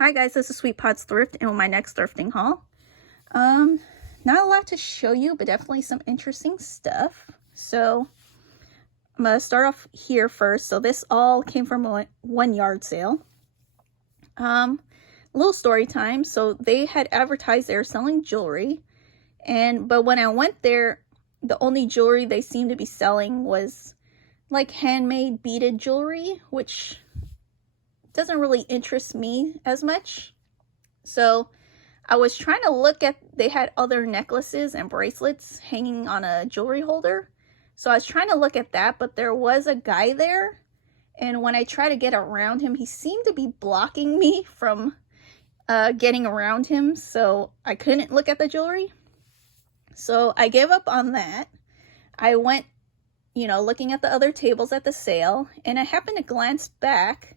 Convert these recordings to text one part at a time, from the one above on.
Hi guys, this is Sweetpodsthrift and with my next thrifting haul. Not a lot to show you, but definitely some interesting stuff. So I'm gonna start off here first. So this all came from a one yard sale. A little story time. So they had advertised they were selling jewelry, but when I went there, the only jewelry they seemed to be selling was like handmade beaded jewelry, which doesn't really interest me as much. So I was trying to look at, they had other necklaces and bracelets hanging on a jewelry holder. So I was trying to look at that, but there was a guy there. And when I tried to get around him, he seemed to be blocking me from getting around him. So I couldn't look at the jewelry. So I gave up on that. I went, looking at the other tables at the sale, and I happened to glance back,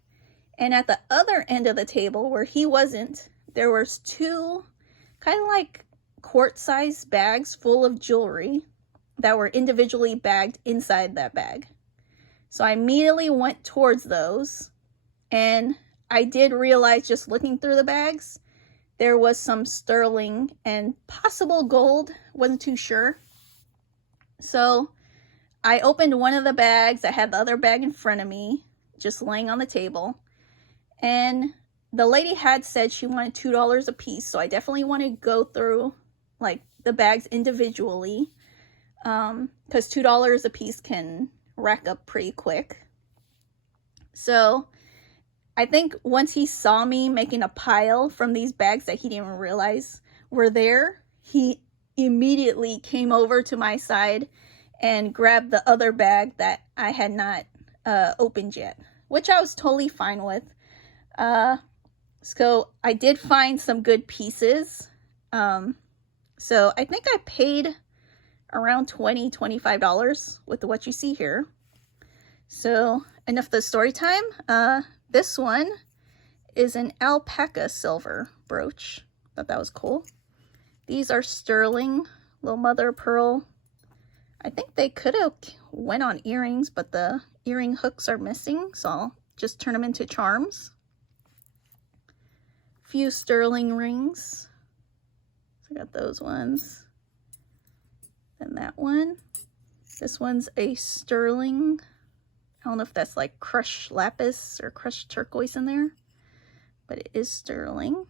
and at the other end of the table where he wasn't, there was two kind of like quart-sized bags full of jewelry that were individually bagged inside that bag. So I immediately went towards those, and I did realize just looking through the bags, there was some sterling and possible gold, wasn't too sure. So I opened one of the bags. I had the other bag in front of me, just laying on the table. And the lady had said she wanted $2 a piece. So I definitely want to go through like the bags individually. Because $2 a piece can rack up pretty quick. So I think once he saw me making a pile from these bags that he didn't even realize were there, he immediately came over to my side and grabbed the other bag that I had not opened yet, which I was totally fine with. So I did find some good pieces. So I think I paid around $25 with what you see here. So enough of the story time. This one is an alpaca silver brooch. Thought that was cool. These are sterling, little mother of pearl. I think they could have went on earrings, but the earring hooks are missing, so I'll just turn them into charms. Few sterling rings. So I got those ones. Then that one. This one's a sterling. I don't know if that's like crushed lapis or crushed turquoise in there, but it is sterling.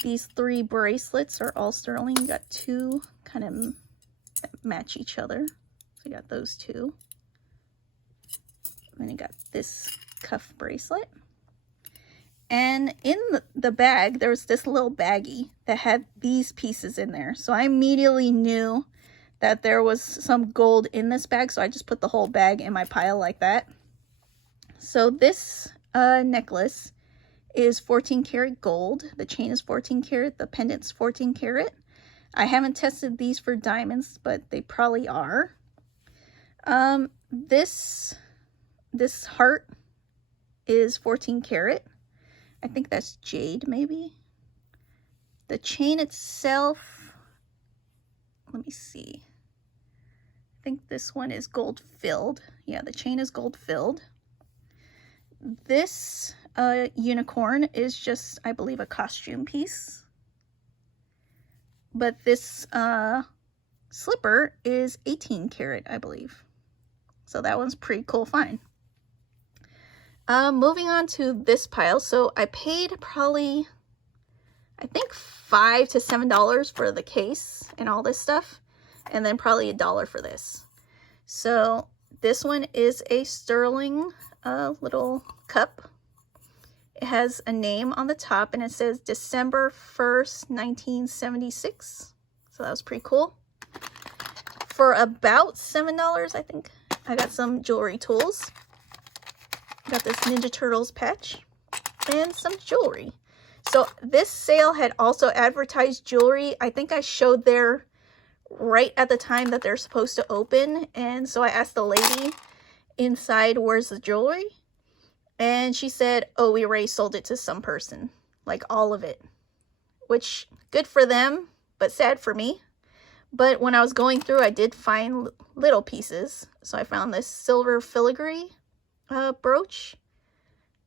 These three bracelets are all sterling. You got two kind of that match each other. So you got those two. And then you got this cuff bracelet. And in the bag, there was this little baggie that had these pieces in there. So I immediately knew that there was some gold in this bag, so I just put the whole bag in my pile like that. So this necklace is 14 karat gold. The chain is 14 karat. The pendant's 14 karat. I haven't tested these for diamonds, but they probably are. This heart is 14 karat. I think that's jade, maybe. The chain itself, let me see. I think this one is gold filled. Yeah, the chain is gold filled. This unicorn is just, I believe, a costume piece. But this slipper is 18 karat, I believe. So that one's pretty cool find. Moving on to this pile. So I paid probably, I think $5 to $7 for the case and all this stuff. And then probably $1 for this. So this one is a sterling little cup. It has a name on the top and it says December 1st, 1976. So that was pretty cool. For about $7, I think I got some jewelry tools. Got this Ninja Turtles patch and some jewelry. So this sale had also advertised jewelry. I think I showed there right at the time that they're supposed to open. And so I asked the lady inside, where's the jewelry? And she said, oh, we already sold it to some person, like all of it, which good for them, but sad for me. But when I was going through, I did find little pieces. So I found this silver filigree brooch.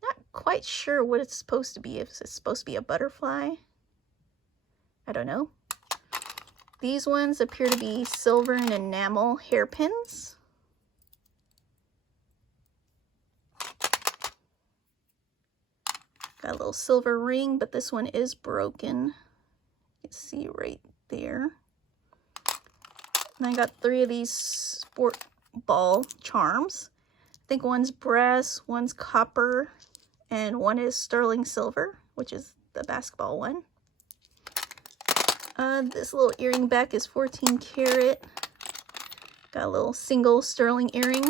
Not quite quite sure what it's supposed to be. If it's supposed to be a butterfly, I don't know. These ones appear to be silver and enamel hairpins. Got a little silver ring, but this one is broken. You can see right there. And I got 3 of these sport ball charms. I think one's brass, one's copper, and one is sterling silver, which is the basketball one. This little earring back is 14 karat. Got a little single sterling earring.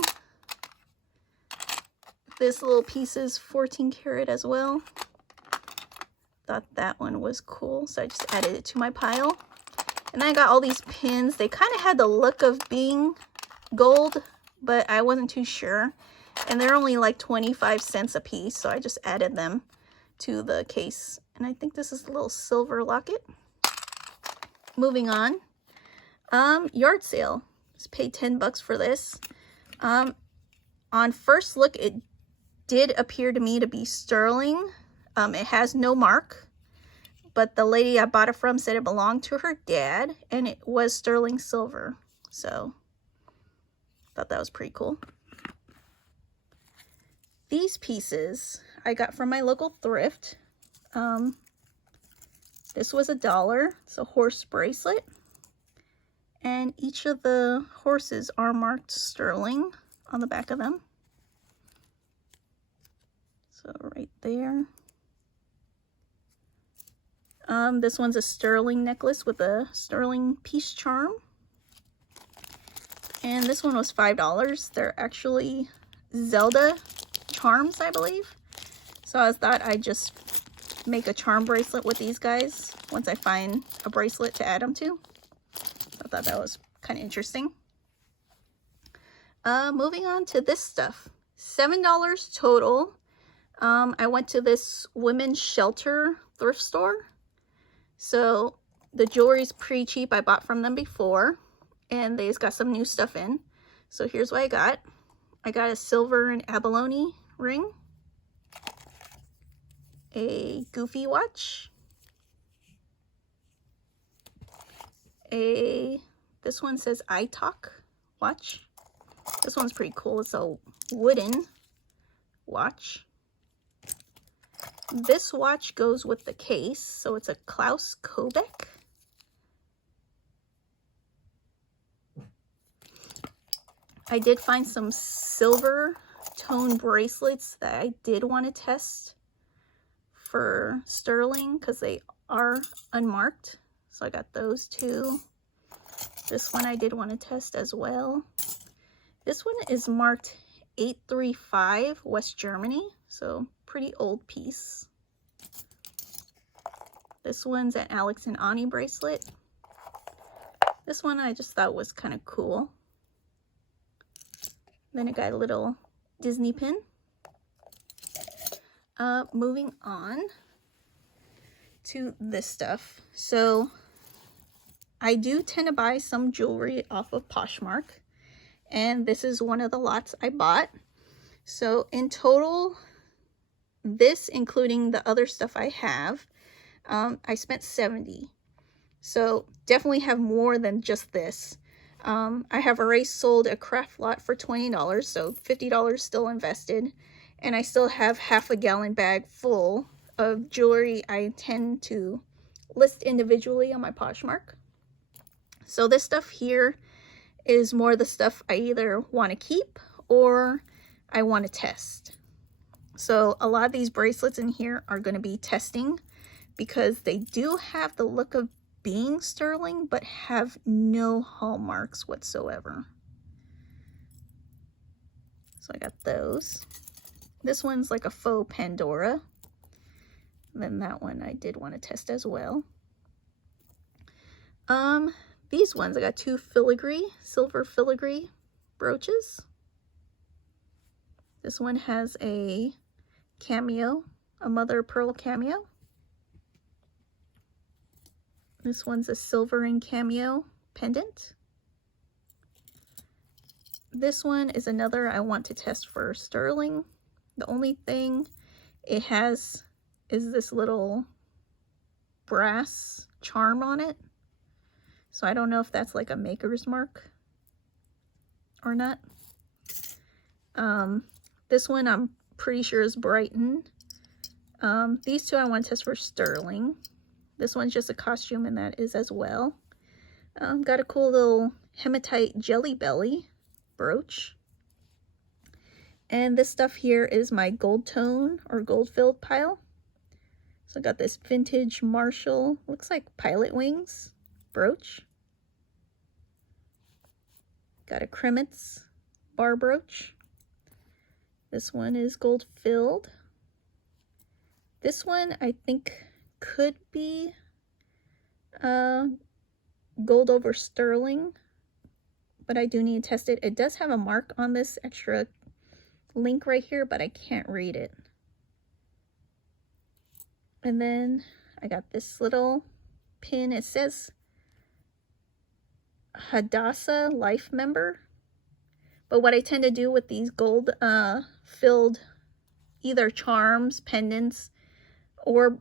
This little piece is 14 karat as well. Thought that one was cool, so I just added it to my pile. And then I got all these pins. They kind of had the look of being gold, but I wasn't too sure. And they're only like 25 cents a piece, so I just added them to the case. And I think this is a little silver locket. Moving on. Yard sale. Just paid 10 bucks for this. On first look, it did appear to me to be sterling. It has no mark, but the lady I bought it from said it belonged to her dad, and it was sterling silver. So, thought that was pretty cool. These pieces I got from my local thrift. This was $1. It's a horse bracelet, and each of the horses are marked sterling on the back of them. So right there. This one's a sterling necklace with a sterling piece charm. And this one was $5. They're actually Zelda charms, I believe. So I thought I'd just make a charm bracelet with these guys once I find a bracelet to add them to. I thought that was kind of interesting. Moving on to this stuff. $7 total. I went to this women's shelter thrift store. So the jewelry's pretty cheap. I bought from them before, and they just got some new stuff in. So here's what I got. I got a silver and abalone ring, a Goofy watch, this one says I Talk watch. This one's pretty cool. It's a wooden watch. This watch goes with the case, so it's a Klaus Kobeck. I did find some silver tone bracelets that I did want to test for sterling because they are unmarked. So I got those two. This one I did want to test as well. This one is marked 835 West Germany, so pretty old piece. This one's an Alex and Ani bracelet. This one I just thought was kind of cool. Then I got a little Disney pin. Moving on to this stuff. So I do tend to buy some jewelry off of Poshmark, and this is one of the lots I bought. So in total, this including the other stuff I have, I spent $70. So definitely have more than just this. I have already sold a craft lot for $20, so $50 still invested, and I still have half a gallon bag full of jewelry I tend to list individually on my Poshmark. So this stuff here is more the stuff I either want to keep or I want to test. So a lot of these bracelets in here are going to be testing because they do have the look of being sterling but have no hallmarks whatsoever. So I got those. This one's like a faux Pandora. And then that one I did want to test as well. These ones, I got two filigree, silver filigree brooches. This one has a cameo, a mother of pearl cameo. This one's a silver and cameo pendant. This one is another I want to test for sterling. The only thing it is this little brass charm on it. So I don't know if that's like a maker's mark or not. This one I'm pretty sure is Brighton. These two I want to test for sterling. This one's just a costume, and that is as well. Got a cool little hematite jelly belly brooch. And this stuff here is my gold tone or gold filled pile. So I got this vintage Marshall, looks like pilot wings brooch. Got a Kremitz bar brooch. This one is gold filled. This one I think could be gold over sterling, but I do need to test it. It does have a mark on this extra link right here, but I can't read it. And then I got this little pin. It says Hadassah Life Member. But what I tend to do with these gold filled either charms, pendants, or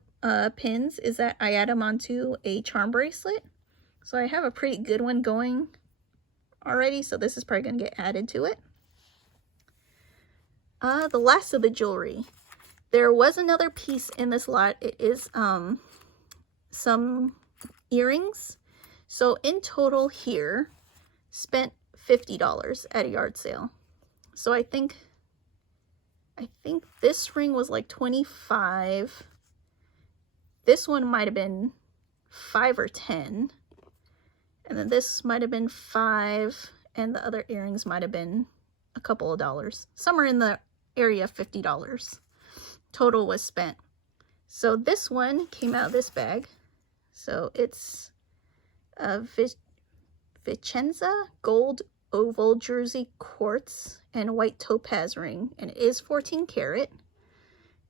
pins is that I add them onto a charm bracelet. So I have a pretty good one going already, so this is probably going to get added to it. The last of the jewelry. There was another piece in this lot. It is some earrings. So in total here, spent $50 at a yard sale. So I think this ring was like $25. This one might have been $5 or $10. And then this might have been $5, and the other earrings might have been a couple of dollars. Somewhere in the area of $50 total was spent. So this one came out of this bag. So it's a Vicenza gold oval jersey quartz and white topaz ring, and it is 14 karat.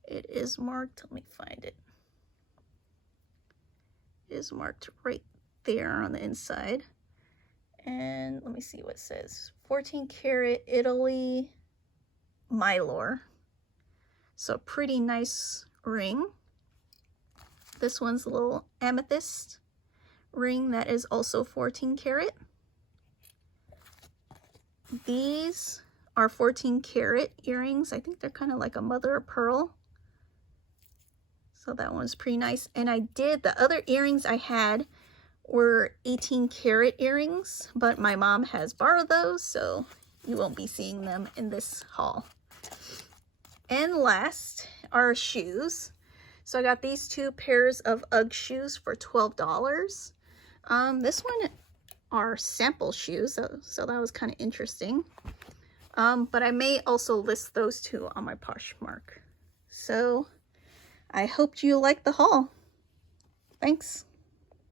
It is marked, let me find it. It is marked right there on the inside. And let me see what it says. 14 karat Italy Mylor. So pretty nice ring. This one's a little amethyst ring that is also 14 karat. These are 14 karat earrings. I think they're kind of like a mother of pearl. So that one's pretty nice. And the other earrings I had were 18 karat earrings, but my mom has borrowed those, so you won't be seeing them in this haul. And last are shoes. So I got these two pairs of UGG shoes for $12. This one are sample shoes, so that was kind of interesting. But I may also list those two on my Poshmark. So I hope you like the haul. Thanks.